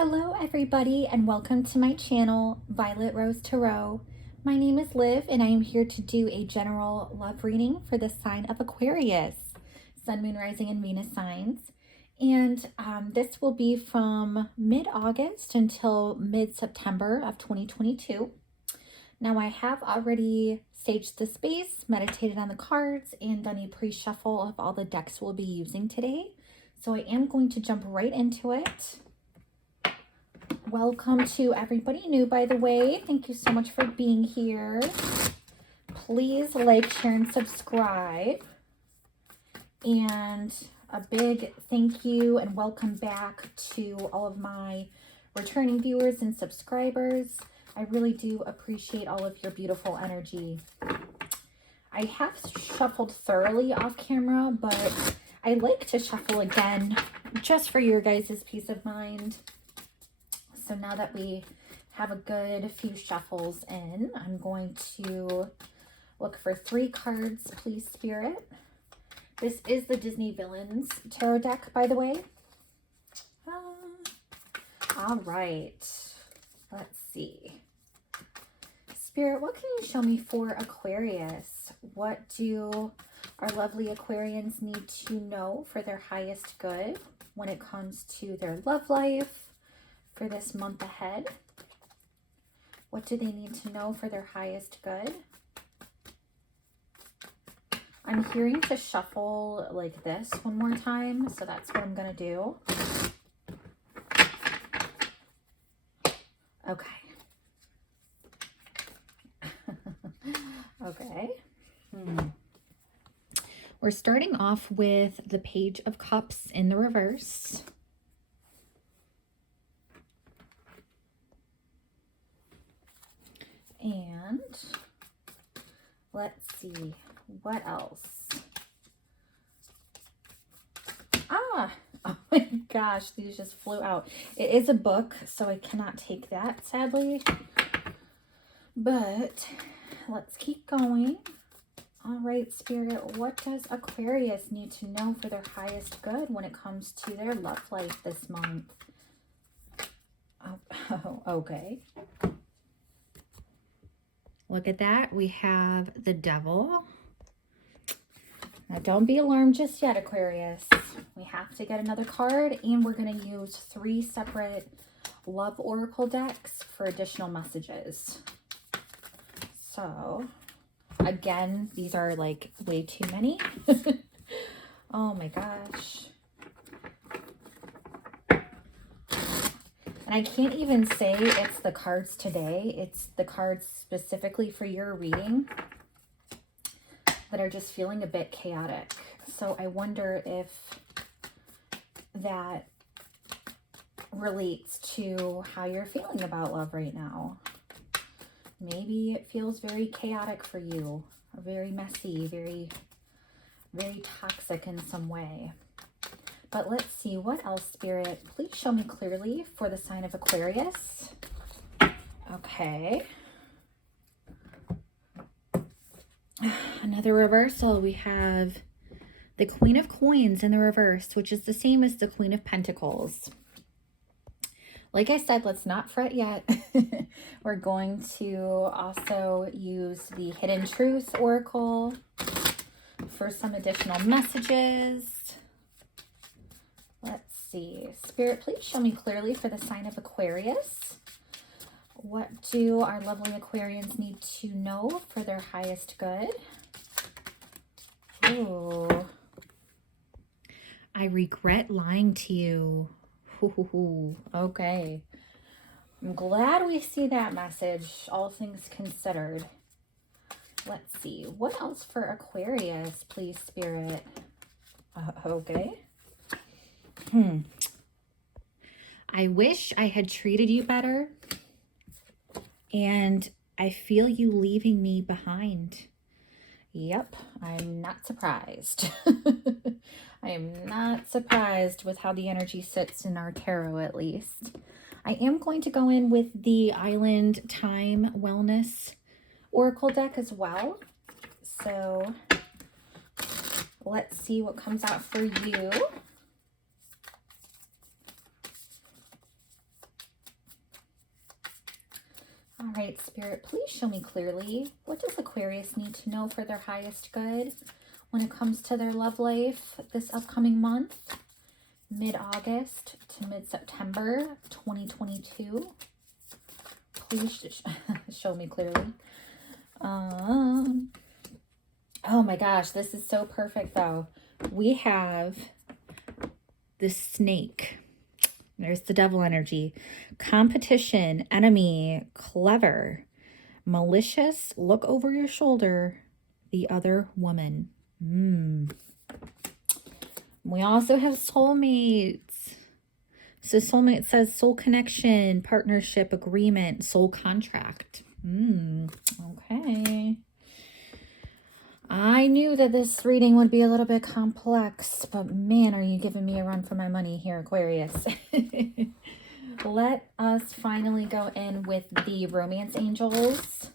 Hello everybody and welcome to my channel, Violet Rose Tarot. My name is Liv and I am here to do a general love reading for the sign of Aquarius, Sun, Moon, Rising, and Venus signs. And this will be from mid-August until mid-September of 2022. Now I have already staged the space, meditated on the cards, and done a pre-shuffle of all the decks we'll be using today. So I am going to jump right into it. Welcome to everybody new, by the way. Thank you so much for being here. Please like, share, and subscribe. And a big thank you and welcome back to all of my returning viewers and subscribers. I really do appreciate all of your beautiful energy. I have shuffled thoroughly off camera, but I like to shuffle again just for your guys' peace of mind. So now that we have a good few shuffles in, I'm going to look for 3 cards, please, Spirit. This is the Disney Villains Tarot deck, by the way. All right, let's see. Spirit, what can you show me for Aquarius? What do our lovely Aquarians need to know for their highest good when it comes to their love life? For this month ahead? What do they need to know for their highest good? I'm hearing to shuffle like this one more time, so that's what I'm gonna do. Okay. Okay. We're starting off with the Page of Cups in the reverse. And let's see, what else? Oh my gosh, these just flew out. It is a book, so I cannot take that, sadly. But let's keep going. All right, Spirit, what does Aquarius need to know for their highest good when it comes to their love life this month? Oh, okay. Look at that. We have the Devil. Now, don't be alarmed just yet, Aquarius. We have to get another card, and we're going to use 3 separate love oracle decks for additional messages. So, again, these are like way too many. Oh my gosh. And I can't even say it's the cards today. It's the cards specifically for your reading that are just feeling a bit chaotic. So I wonder if that relates to how you're feeling about love right now. Maybe it feels very chaotic for you, or very messy, very, very toxic in some way. But let's see, what else, Spirit? Please show me clearly for the sign of Aquarius. Okay. Another reversal. We have the Queen of Coins in the reverse, which is the same as the Queen of Pentacles. Like I said, let's not fret yet. We're going to also use the Hidden Truth Oracle for some additional messages. Let's see. Spirit, please show me clearly for the sign of Aquarius. What do our lovely Aquarians need to know for their highest good? Ooh. I regret lying to you. Ooh, okay. I'm glad we see that message, all things considered. Let's see. What else for Aquarius, please, Spirit? Okay. I wish I had treated you better, and I feel you leaving me behind. Yep, I'm not surprised. I am not surprised with how the energy sits in our tarot, at least. I am going to go in with the Island Time Wellness Oracle deck as well. So let's see what comes out for you. All right, Spirit, please show me clearly. What does Aquarius need to know for their highest good when it comes to their love life this upcoming month, mid-August to mid-September 2022? Please show me clearly. Oh my gosh, this is so perfect though. We have the snake. There's the devil energy. Competition, enemy, clever, malicious, look over your shoulder, the other woman. We also have soulmates. So soulmate says soul connection, partnership, agreement, soul contract. Okay. I knew that this reading would be a little bit complex, but man, are you giving me a run for my money here, Aquarius. Let us finally go in with the romance angels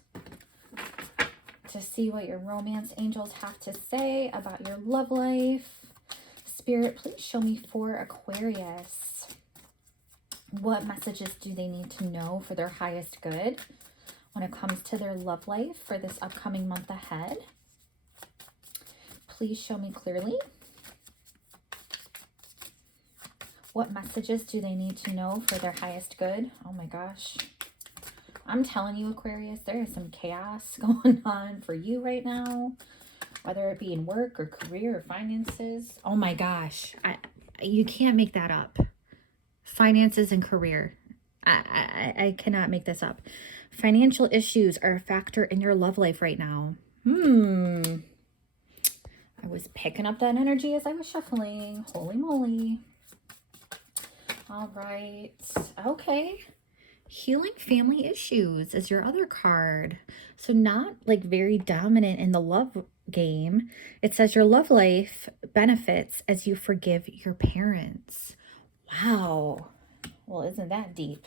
to see what your romance angels have to say about your love life. Spirit, please show me for Aquarius. What messages do they need to know for their highest good when it comes to their love life for this upcoming month ahead? Please show me clearly. What messages do they need to know for their highest good? Oh my gosh. I'm telling you, Aquarius, there is some chaos going on for you right now, whether it be in work or career or finances. Oh my gosh. You can't make that up. Finances and career. I cannot make this up. Financial issues are a factor in your love life right now. I was picking up that energy as I was shuffling. Holy moly. All right. Okay. Healing family issues is your other card. So not like very dominant in the love game. It says your love life benefits as you forgive your parents. Wow. Well, isn't that deep?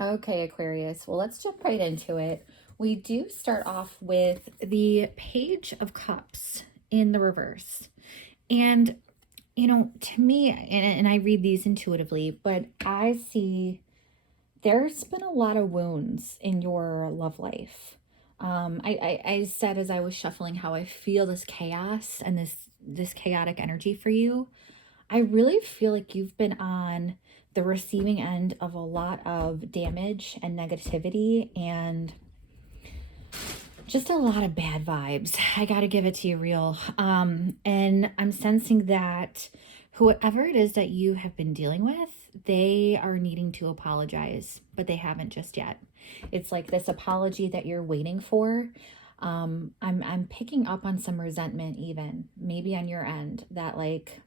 Okay, Aquarius. Well, let's jump right into it. We do start off with the Page of Cups in the reverse. And, you know, to me, and I read these intuitively, but I see there's been a lot of wounds in your love life. I said as I was shuffling how I feel this chaos and this chaotic energy for you. I really feel like you've been on the receiving end of a lot of damage and negativity and just a lot of bad vibes. I got to give it to you real. And I'm sensing that whoever it is that you have been dealing with, they are needing to apologize, but they haven't just yet. It's like this apology that you're waiting for. I'm picking up on some resentment even, maybe on your end, that like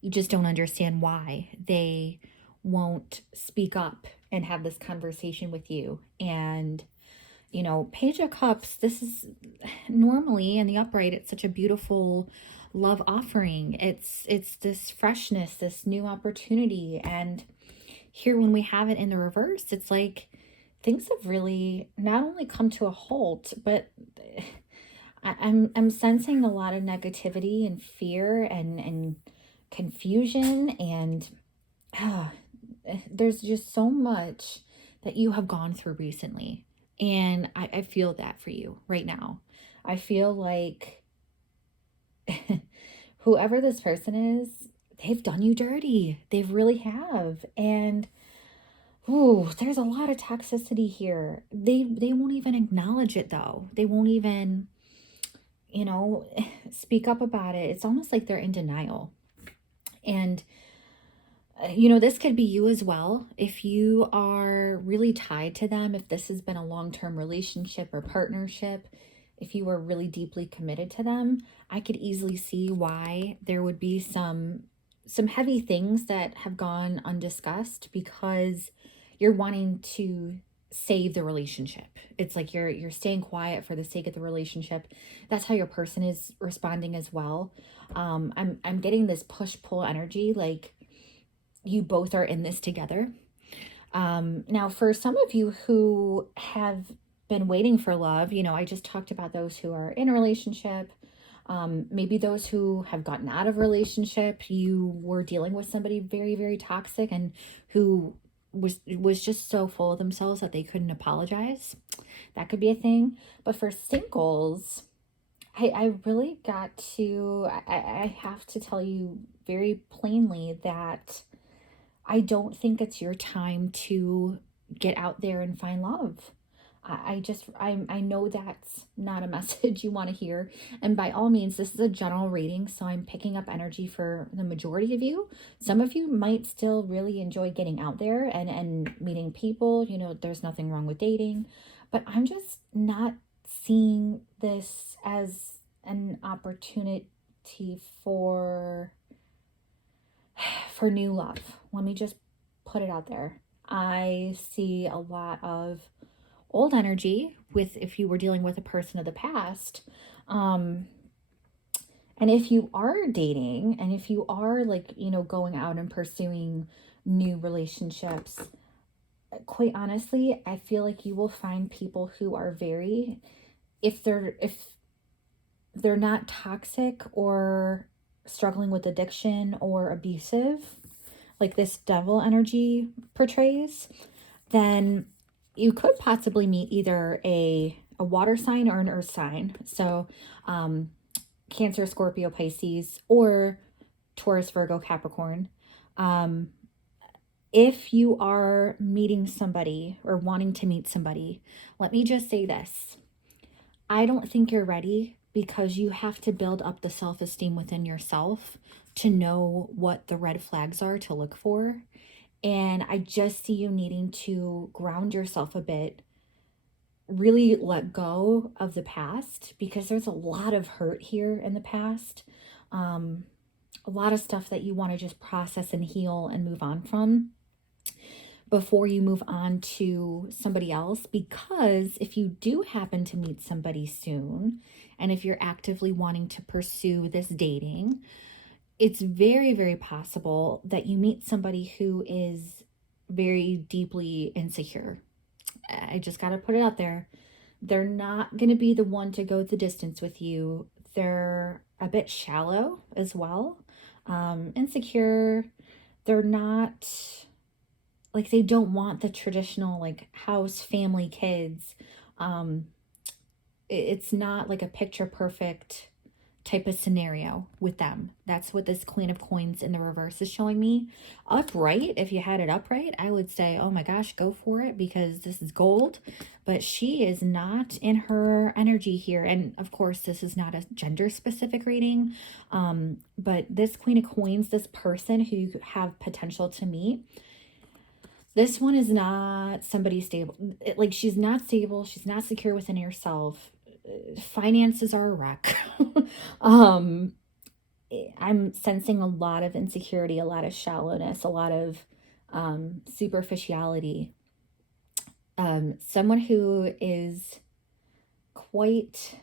you just don't understand why they won't speak up and have this conversation with you. And you know, Page of Cups, this is normally in the upright, it's such a beautiful love offering. It's this freshness, this new opportunity. And here when we have it in the reverse, it's like things have really not only come to a halt, but I'm sensing a lot of negativity and fear and confusion. And there's just so much that you have gone through recently. And I feel that for you right now. I feel like whoever this person is, they've done you dirty. They really have. And ooh, there's a lot of toxicity here. They won't even acknowledge it though. They won't even, you know, speak up about it. It's almost like they're in denial. And you know, this could be you as well. If you are really tied to them, if this has been a long-term relationship or partnership, if you were really deeply committed to them, I could easily see why there would be some heavy things that have gone undiscussed because you're wanting to save the relationship. It's like you're staying quiet for the sake of the relationship. That's how your person is responding as well. I'm getting this push-pull energy, like you both are in this together. Now, for some of you who have been waiting for love, you know, I just talked about those who are in a relationship, maybe those who have gotten out of a relationship. You were dealing with somebody very, very toxic and who was just so full of themselves that they couldn't apologize. That could be a thing. But for singles, I really got to, I have to tell you very plainly that I don't think it's your time to get out there and find love. I know that's not a message you want to hear. And by all means, this is a general reading, so I'm picking up energy for the majority of you. Some of you might still really enjoy getting out there and meeting people. You know, there's nothing wrong with dating, but I'm just not seeing this as an opportunity for new love. Let me just put it out there. I see a lot of old energy with, if you were dealing with a person of the past. And if you are dating and if you are, like, you know, going out and pursuing new relationships, quite honestly, I feel like you will find people who are very, if they're not toxic or struggling with addiction or abusive, like this devil energy portrays, then you could possibly meet either a water sign or an earth sign. So Cancer, Scorpio, Pisces, or Taurus, Virgo, Capricorn. If you are meeting somebody or wanting to meet somebody, let me just say this. I don't think you're ready, because you have to build up the self-esteem within yourself to know what the red flags are to look for. And I just see you needing to ground yourself a bit, really let go of the past, because there's a lot of hurt here in the past. A lot of stuff that you want to just process and heal and move on from before you move on to somebody else. Because if you do happen to meet somebody soon, and if you're actively wanting to pursue this dating, it's very, very possible that you meet somebody who is very deeply insecure. I just got to put it out there. They're not going to be the one to go the distance with you. They're a bit shallow as well. Insecure. They're not, like, they don't want the traditional, like, house, family, kids. It's not like a picture perfect type of scenario with them. That's what this Queen of Coins in the reverse is showing me. Upright, if you had it upright, I would say, oh my gosh, go for it, because this is gold. But she is not in her energy here. And of course, this is not a gender specific reading. But this Queen of Coins, this person who you have potential to meet, this one is not somebody stable. Like, she's not stable. She's not secure within herself. Finances are a wreck. I'm sensing a lot of insecurity, a lot of shallowness, a lot of superficiality. Someone who is quite,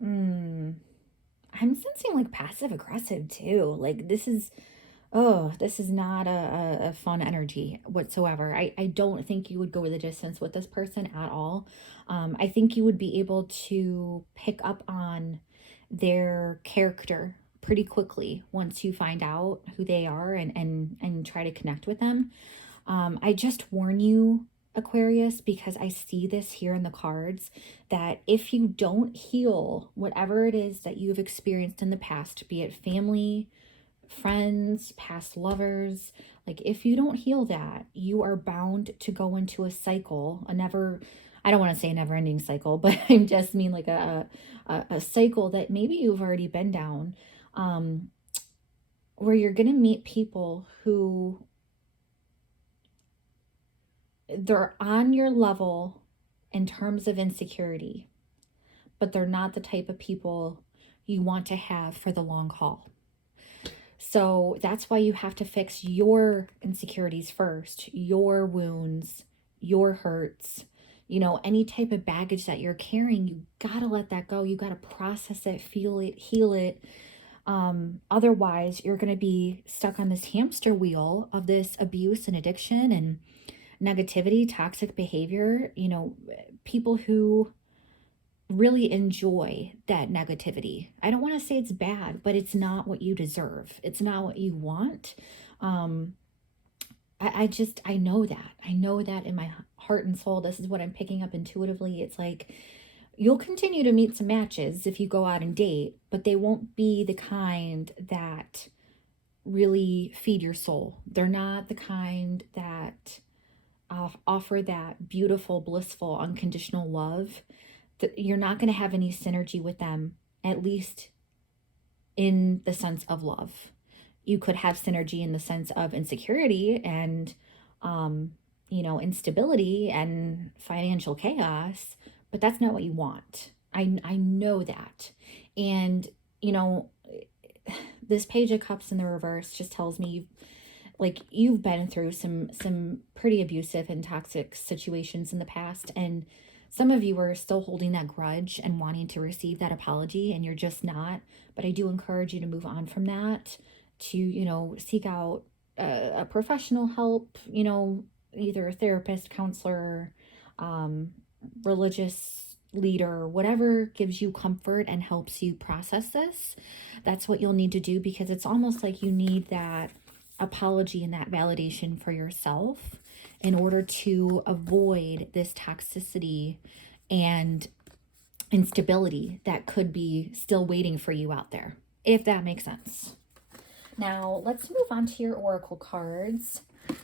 I'm sensing like passive aggressive too. Like, this is not a fun energy whatsoever. I don't think you would go the distance with this person at all. I think you would be able to pick up on their character pretty quickly once you find out who they are and try to connect with them. I just warn you, Aquarius, because I see this here in the cards, that if you don't heal whatever it is that you've experienced in the past, be it family, friends, past lovers, like, if you don't heal that, you are bound to go into a cycle, I don't want to say a never ending cycle, but I just mean like a cycle that maybe you've already been down, where you're going to meet people who, they're on your level in terms of insecurity, but they're not the type of people you want to have for the long haul. So that's why you have to fix your insecurities first, your wounds, your hurts, you know, any type of baggage that you're carrying. You got to let that go. You got to process it, feel it, heal it. Otherwise, you're going to be stuck on this hamster wheel of this abuse and addiction and negativity, toxic behavior. You know, people who really enjoy that negativity. I don't want to say it's bad, but it's not what you deserve. It's not what you want. I know that. I know that in my heart and soul. This is what I'm picking up intuitively. It's like you'll continue to meet some matches if you go out and date, but they won't be the kind that really feed your soul. They're not the kind that offer that beautiful, blissful, unconditional love. That you're not going to have any synergy with them, at least in the sense of love. You could have synergy in the sense of insecurity and, instability and financial chaos, but that's not what you want. I know that. And, you know, this Page of Cups in the reverse just tells me you've been through some pretty abusive and toxic situations in the past, and some of you are still holding that grudge and wanting to receive that apology, and you're just not. But I do encourage you to move on from that, to seek out a professional help, either a therapist, counselor, religious leader, whatever gives you comfort and helps you process this. That's what you'll need to do, because it's almost like you need that apology and that validation for yourself in order to avoid this toxicity and instability that could be still waiting for you out there, if that makes sense. Now, let's move on to your oracle cards.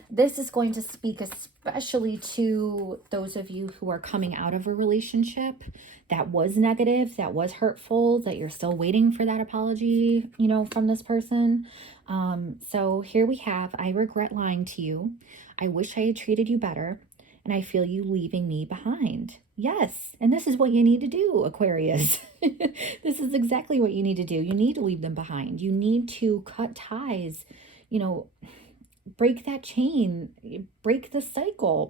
This is going to speak especially to those of you who are coming out of a relationship that was negative, that was hurtful, that you're still waiting for that apology, from this person. So here we have, I regret lying to you. I wish I had treated you better, and I feel you leaving me behind. Yes, and this is what you need to do, Aquarius. This is exactly what you need to do. You need to leave them behind. You need to cut ties, break that chain, break the cycle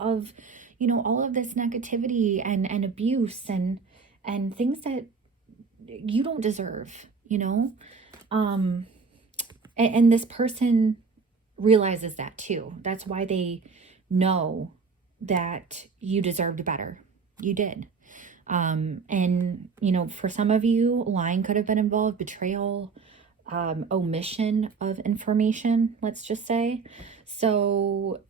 of, all of this negativity and abuse and things that you don't deserve, and this person realizes that too. That's why they know that you deserved better. You did. And, for some of you, lying could have been involved, betrayal, omission of information, let's just say. So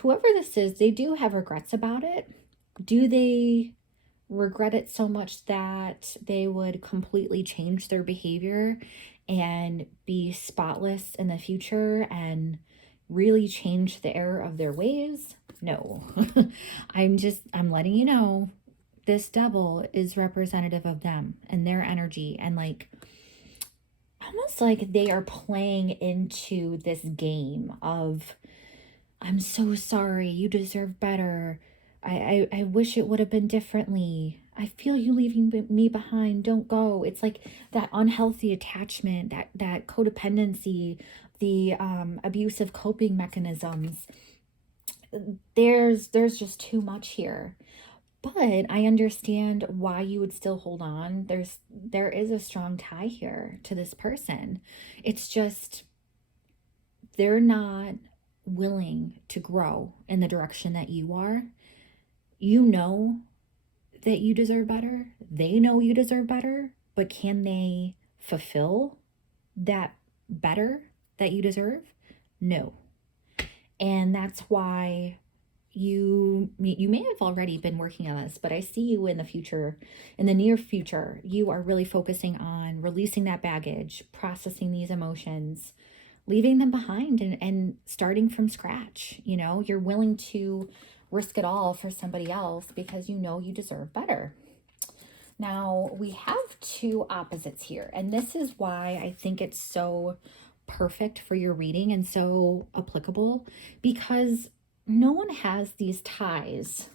whoever this is, they do have regrets about it. Do they regret it so much that they would completely change their behavior and be spotless in the future and really change the error of their ways? No. I'm letting you know, this devil is representative of them and their energy, and almost like they are playing into this game of, I'm so sorry, you deserve better. I wish it would have been differently. I feel you leaving me behind. Don't go. It's like that unhealthy attachment, that codependency, the abusive coping mechanisms. There's just too much here. But I understand why you would still hold on. There is a strong tie here to this person. It's just they're not willing to grow in the direction that you are. You know that you deserve better. They know you deserve better, but can they fulfill that better that you deserve? No. And that's why you may have already been working on this, but I see you in the future, in the near future, you are really focusing on releasing that baggage, processing these emotions, leaving them behind and starting from scratch. You're willing to risk it all for somebody else because you deserve better. Now, we have two opposites here, and this is why I think it's so perfect for your reading and so applicable, because no one has these ties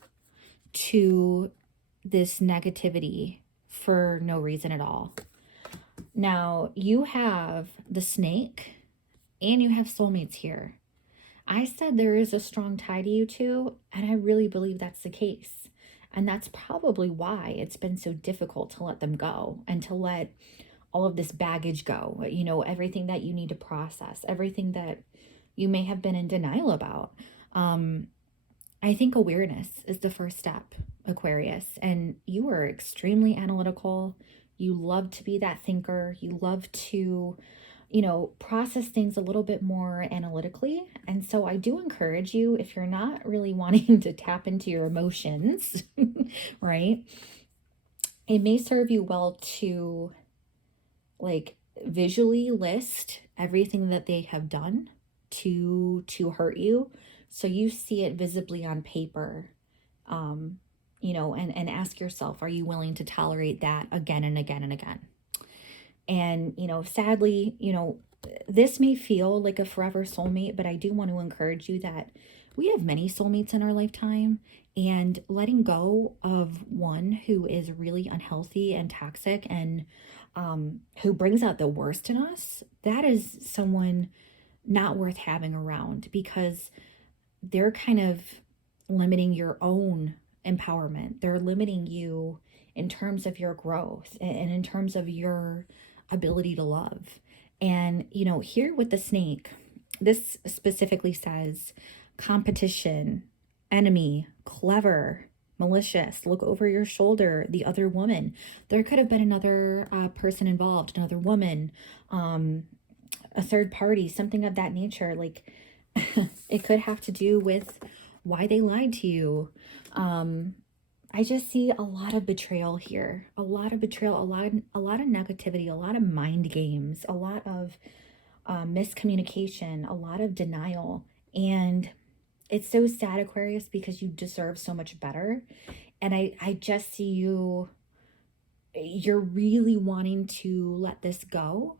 to this negativity for no reason at all. Now, you have the Snake and you have soulmates here. I said there is a strong tie to you two, and I really believe that's the case. And that's probably why it's been so difficult to let them go and to let all of this baggage go, everything that you need to process, everything that you may have been in denial about. I think awareness is the first step, Aquarius, and you are extremely analytical. You love to be that thinker. You love to, process things a little bit more analytically. And so I do encourage you, if you're not really wanting to tap into your emotions, right? It may serve you well to like visually list everything that they have done to hurt you, so you see it visibly on paper. And ask yourself, are you willing to tolerate that again and again and again? And, sadly, this may feel like a forever soulmate, but I do want to encourage you that we have many soulmates in our lifetime, and letting go of one who is really unhealthy and toxic and who brings out the worst in us, that is someone not worth having around, because they're kind of limiting your own empowerment. They're limiting you in terms of your growth and in terms of your ability to love. And, here with the snake, this specifically says competition, enemy, clever, malicious, look over your shoulder, the other woman. There could have been another person involved, another woman, a third party, something of that nature. Like, it could have to do with why they lied to you. I just see a lot of betrayal here, a lot of betrayal, a lot of negativity, a lot of mind games, a lot of miscommunication, a lot of denial. And it's so sad, Aquarius, because you deserve so much better. And I just see you're really wanting to let this go,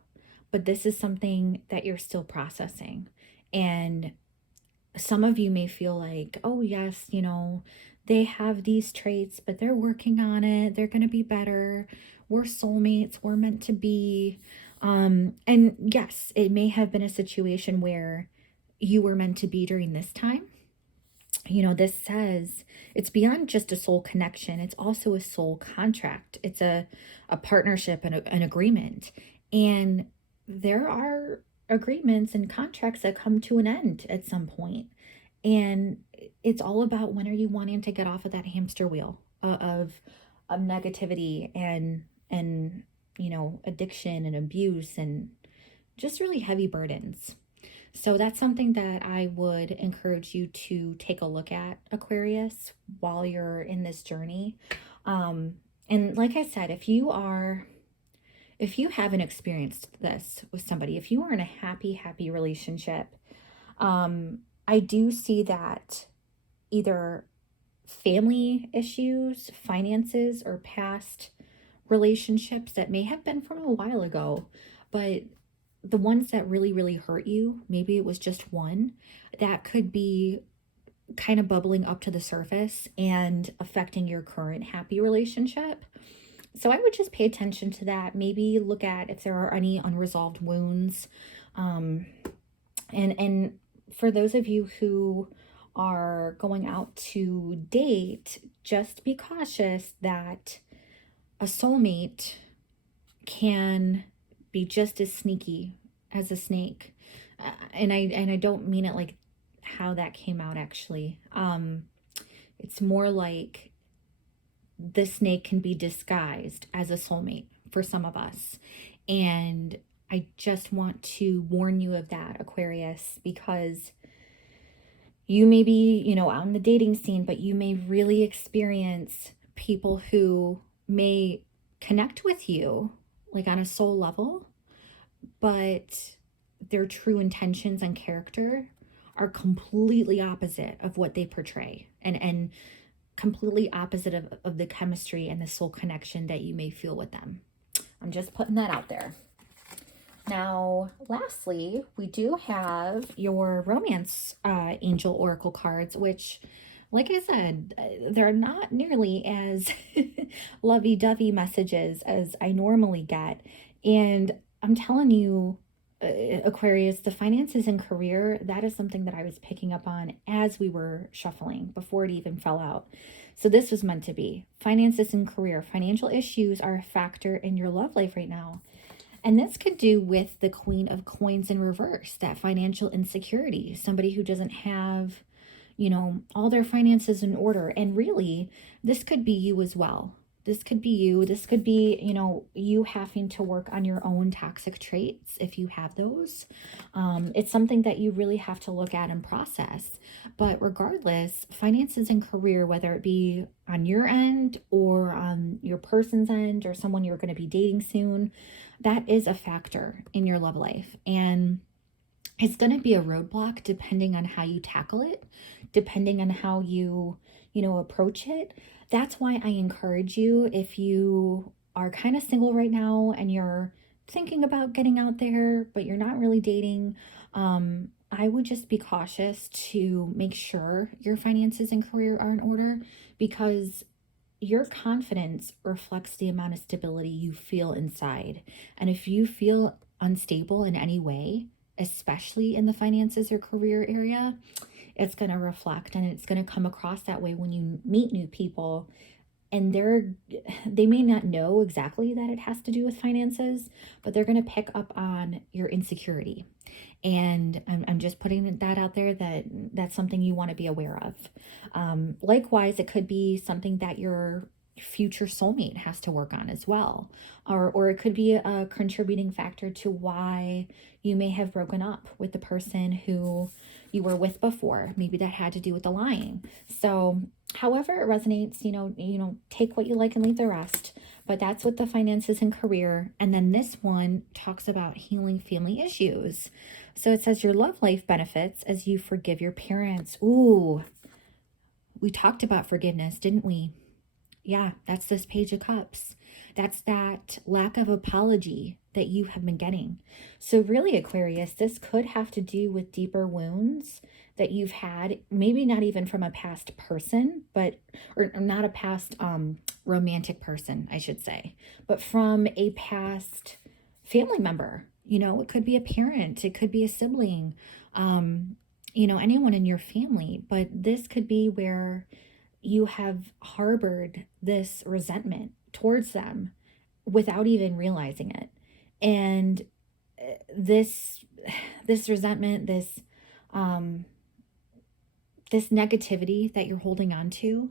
but this is something that you're still processing. And some of you may feel like, oh yes, they have these traits, but they're working on it. They're going to be better. We're soulmates. We're meant to be. And yes, it may have been a situation where you were meant to be during this time. This says it's beyond just a soul connection. It's also a soul contract. It's a partnership and an agreement. And there are agreements and contracts that come to an end at some point. And it's all about, when are you wanting to get off of that hamster wheel of negativity and addiction and abuse and just really heavy burdens. So that's something that I would encourage you to take a look at, Aquarius, while you're in this journey. And like I said, if you haven't experienced this with somebody, if you are in a happy relationship, I do see that either family issues, finances, or past relationships that may have been from a while ago, but the ones that really hurt you, maybe it was just one, that could be kind of bubbling up to the surface and affecting your current happy relationship. So I would just pay attention to that. Maybe look at if there are any unresolved wounds. And for those of you who are going out to date, just be cautious that a soulmate can be just as sneaky as a snake. And I don't mean it like how that came out, actually. It's more like the snake can be disguised as a soulmate for some of us. And I just want to warn you of that, Aquarius, because you may be, out in the dating scene, but you may really experience people who may connect with you like on a soul level, but their true intentions and character are completely opposite of what they portray, and completely opposite of the chemistry and the soul connection that you may feel with them. I'm just putting that out there. Now, lastly, we do have your romance angel oracle cards, which, like I said, they're not nearly as lovey-dovey messages as I normally get. And I'm telling you, Aquarius, the finances and career, that is something that I was picking up on as we were shuffling before it even fell out. So this was meant to be. Finances and career. Financial issues are a factor in your love life right now. And this could do with the Queen of Coins in reverse, that financial insecurity, somebody who doesn't have, all their finances in order. And really, this could be you as well. This could be you. This could be, you having to work on your own toxic traits if you have those. It's something that you really have to look at and process. But regardless, finances and career, whether it be on your end or on your person's end or someone you're going to be dating soon, that is a factor in your love life. And it's going to be a roadblock depending on how you tackle it, depending on how you approach it. That's why I encourage you, if you are kind of single right now and you're thinking about getting out there, but you're not really dating, I would just be cautious to make sure your finances and career are in order, because your confidence reflects the amount of stability you feel inside. And if you feel unstable in any way, especially in the finances or career area, it's going to reflect and it's going to come across that way when you meet new people. And they may not know exactly that it has to do with finances, but they're going to pick up on your insecurity. And I'm just putting that out there, that's something you want to be aware of. Likewise, it could be something that your future soulmate has to work on as well. Or it could be a contributing factor to why you may have broken up with the person who you were with before. Maybe that had to do with the lying. So however it resonates, take what you like and leave the rest. But that's with the finances and career. And then this one talks about healing family issues. So it says your love life benefits as you forgive your parents. Ooh, we talked about forgiveness, didn't we? Yeah, that's this Page of Cups. That's that lack of apology that you have been getting. So really, Aquarius, this could have to do with deeper wounds that you've had, maybe not even from a past person, or not a past romantic person, I should say, but from a past family member. It could be a parent, it could be a sibling, anyone in your family. But this could be where you have harbored this resentment towards them without even realizing it. And this resentment, this negativity that you're holding on to,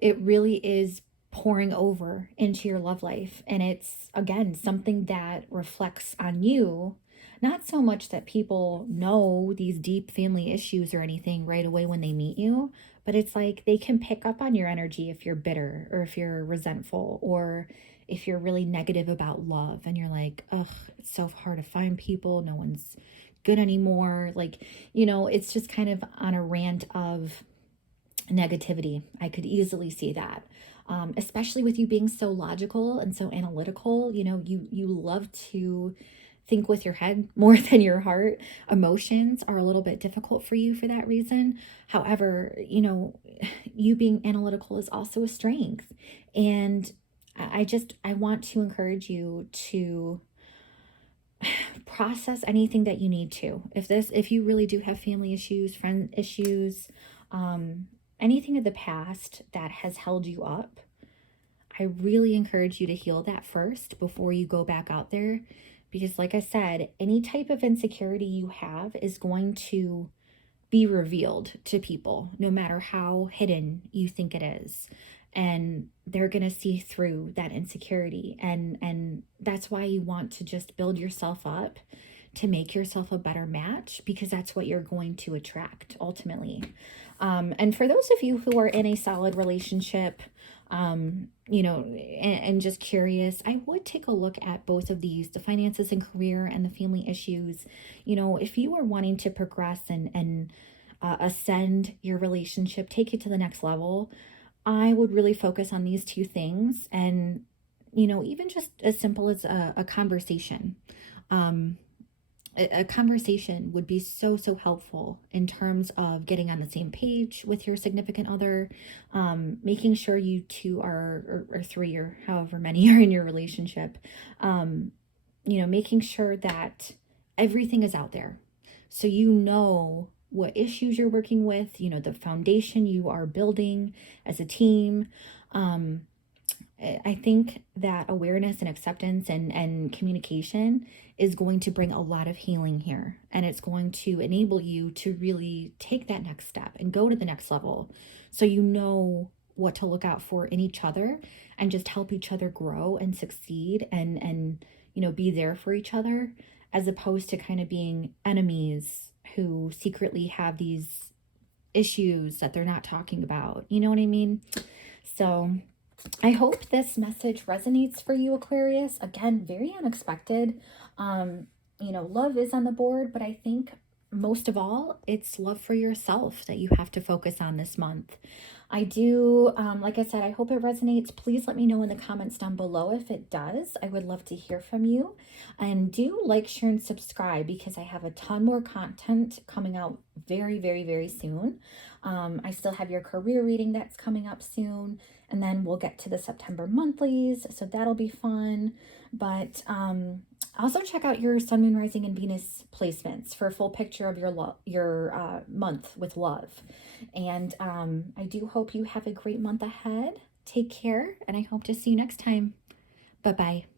it really is pouring over into your love life. And it's, again, something that reflects on you. Not so much that people know these deep family issues or anything right away when they meet you, but it's like they can pick up on your energy if you're bitter or if you're resentful or if you're really negative about love and you're like, ugh, it's so hard to find people. No one's good anymore. It's just kind of on a rant of negativity. I could easily see that. Especially with you being so logical and so analytical, you love to think with your head more than your heart. Emotions are a little bit difficult for you for that reason. However, you being analytical is also a strength. And I want to encourage you to process anything that you need to. If you really do have family issues, friend issues, anything of the past that has held you up, I really encourage you to heal that first before you go back out there. Because like I said, any type of insecurity you have is going to be revealed to people, no matter how hidden you think it is. And they're going to see through that insecurity. And that's why you want to just build yourself up to make yourself a better match, because that's what you're going to attract ultimately. And for those of you who are in a solid relationship, and just curious, I would take a look at both of these, the finances and career and the family issues. If you are wanting to progress and ascend your relationship, take it to the next level, I would really focus on these two things. And, even just as simple as a conversation. A conversation would be so helpful in terms of getting on the same page with your significant other, making sure you two are, or three, or however many are in your relationship, making sure that everything is out there. So what issues you're working with, the foundation you are building as a team. I think that awareness and acceptance and communication is going to bring a lot of healing here. And it's going to enable you to really take that next step and go to the next level. So what to look out for in each other and just help each other grow and succeed and you know, be there for each other, as opposed to kind of being enemies who secretly have these issues that they're not talking about. You know what I mean? So I hope this message resonates for you, Aquarius. Again, very unexpected. You know, love is on the board, but I think most of all, it's love for yourself that you have to focus on this month. I do, like I said, I hope it resonates. Please let me know in the comments down below if it does. I would love to hear from you. And do like, share, and subscribe, because I have a ton more content coming out very, very, very soon. I still have your career reading that's coming up soon. And then we'll get to the September monthlies, so that'll be fun. But also check out your Sun, Moon, Rising, and Venus placements for a full picture of your month with love. And I do hope you have a great month ahead. Take care, and I hope to see you next time. Bye-bye.